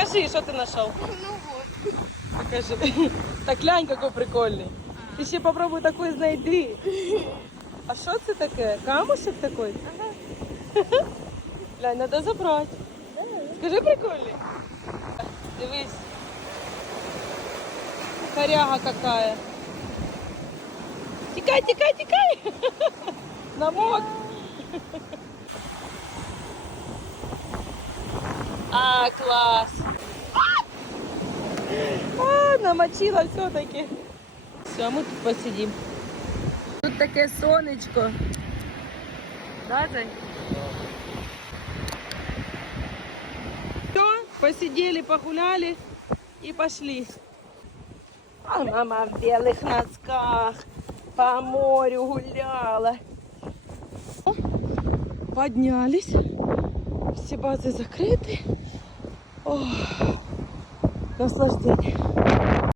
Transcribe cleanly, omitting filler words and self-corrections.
Покажи, що ти знайшов. Ну вот. Покажи. Так глянь, який прикольний. Ти ще попробуй такий знайди. А що це таке? Камушек такий? Ага. Глянь, треба забрати. Скажи прикольний. Дивись. Коряга какая. Тікай, тікай, тікай. Намок. А, класс. А, намочила все-таки. Все, мы тут посидим. Тут таке сонечко. Да, Жень? Все, посидели, погуляли и пошли. А мама в белых носках по морю гуляла. О, поднялись. Все базы закрыты. О, наслаждение.